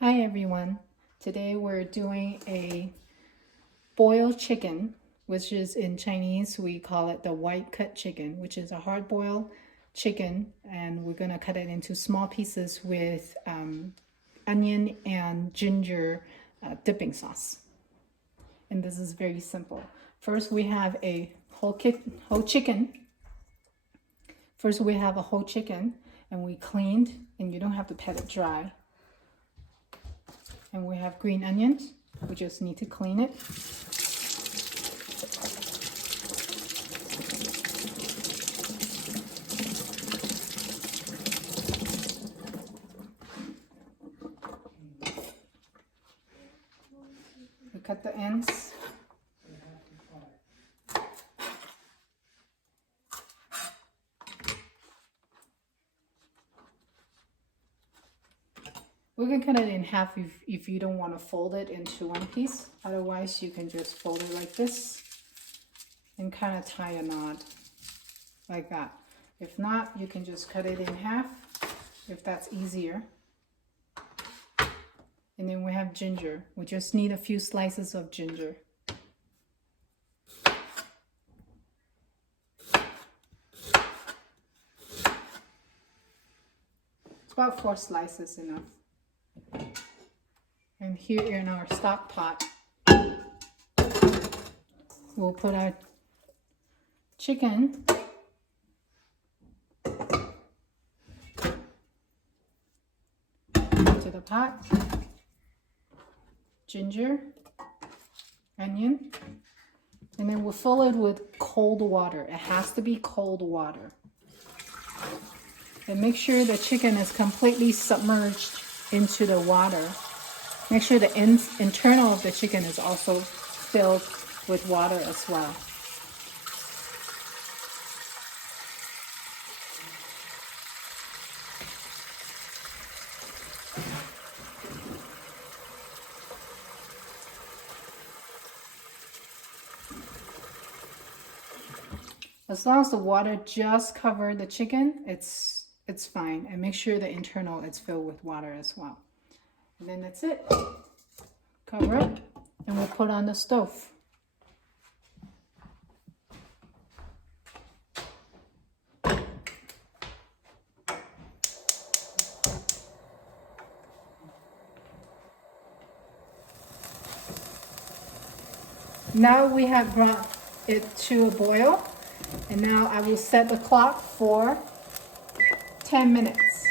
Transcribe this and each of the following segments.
Hi everyone. Today we're doing a boiled chicken, which is in Chinese we call it the white cut chicken, which is a hard boiled chicken, and we're gonna cut it into small pieces with onion and ginger dipping sauce. And this is very simple. First we have a whole chicken. First we have a whole chicken, and we cleaned, and you don't have to pat it dry. And we have green onions. We just need to clean it. We cut the ends. We can cut it in half if you don't want to fold it into one piece. Otherwise, you can just fold it like this and kind of tie a knot like that. If not, you can just cut it in half if that's easier. And then we have ginger. We just need a few slices of ginger. It's about 4 slices enough. And here in our stock pot, we'll put our chicken. Into the pot. Ginger, onion, and then we'll fill it with cold water. It has to be cold water. And make sure the chicken is completely submerged into the water. Make sure the internal of the chicken is also filled with water as well. As long as the water just covers the chicken, it's fine. And make sure the internal is filled with water as well. And then that's it. Cover it, and we'll put on the stove. Now we have brought it to a boil, and now I will set the clock for 10 minutes.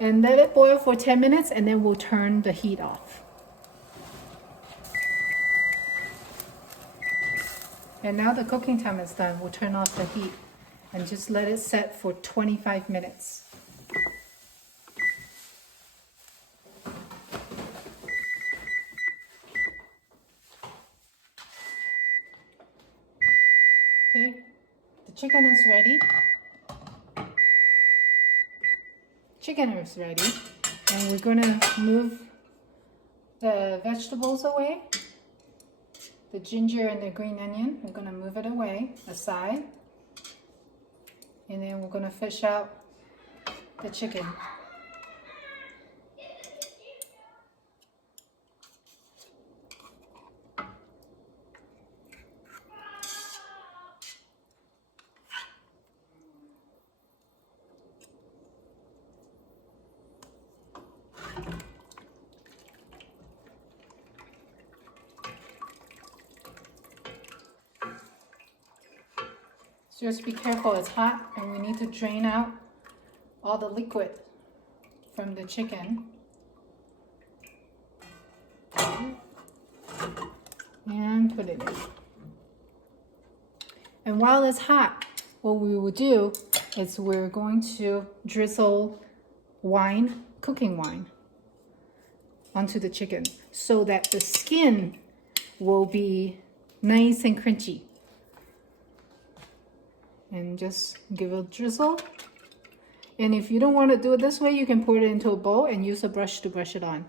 And let it boil for 10 minutes, and then we'll turn the heat off. And now the cooking time is done. We'll turn off the heat and just let it set for 25 minutes. Okay, the chicken is ready. Chicken is ready, and we're gonna move the vegetables away. The ginger and the green onion, we're gonna move it away, aside. And then we're gonna fish out the chicken. So just be careful, it's hot, and we need to drain out all the liquid from the chicken. And put it in. And while it's hot, what we will do is we're going to drizzle wine, cooking wine, onto the chicken so that the skin will be nice and crunchy. And just give it a drizzle. And if you don't want to do it this way, you can pour it into a bowl and use a brush to brush it on.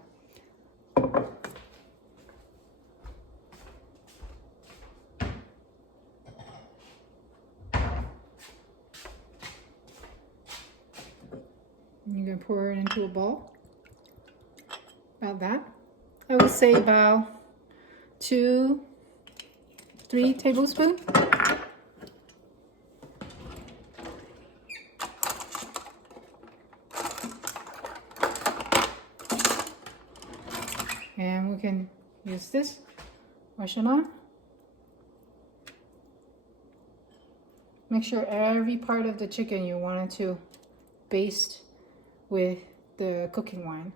You can pour it into a bowl. About that. I would say about 2-3 tablespoons. And we can use this, wash it on. Make sure every part of the chicken you want it to baste with the cooking wine.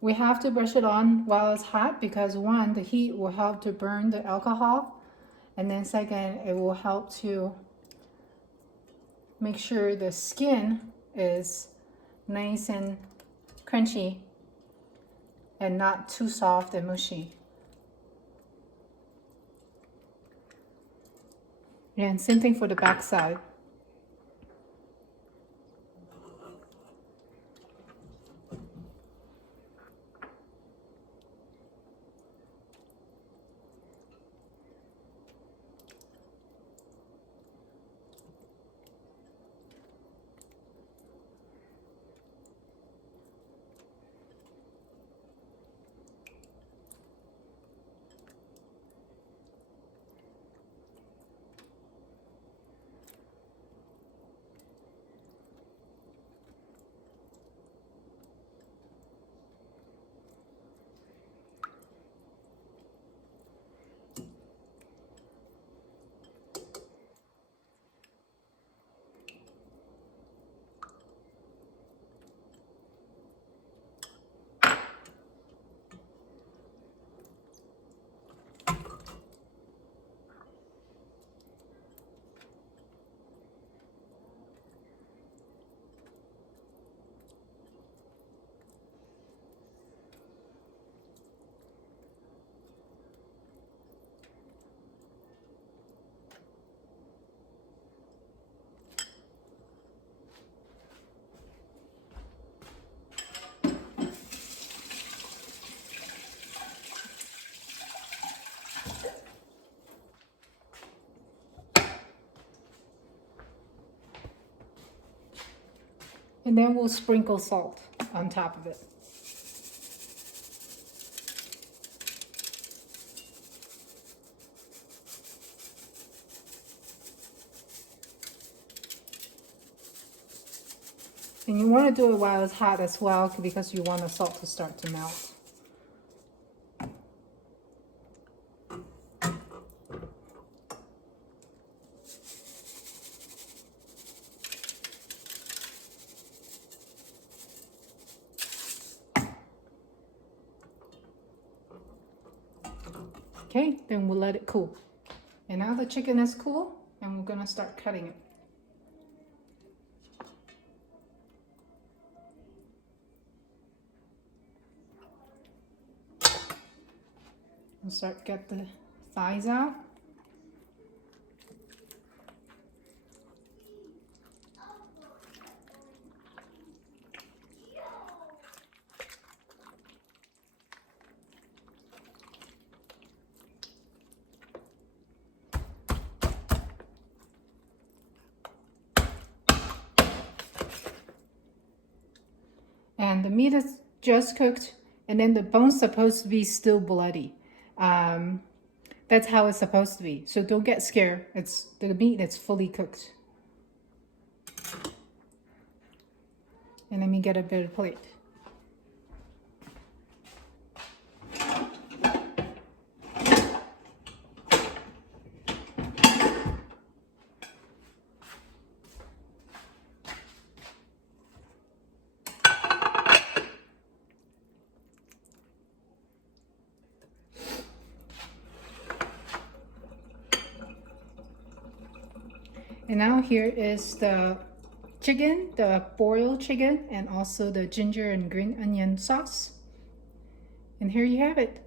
We have to brush it on while it's hot because one, the heat will help to burn the alcohol, and then second, it will help to make sure the skin is nice and crunchy and not too soft and mushy. And same thing for the back side. And then we'll sprinkle salt on top of it. And you want to do it while it's hot as well because you want the salt to start to melt. Okay, then we'll let it cool. And now the chicken is cool, and we're gonna start cutting it. We'll start get the thighs out. And the meat is just cooked, and then the bone's supposed to be still bloody. That's how it's supposed to be. So don't get scared. It's the meat that's fully cooked. And let me get a better plate. And now here is the chicken, the boiled chicken, and also the ginger and green onion sauce. And here you have it.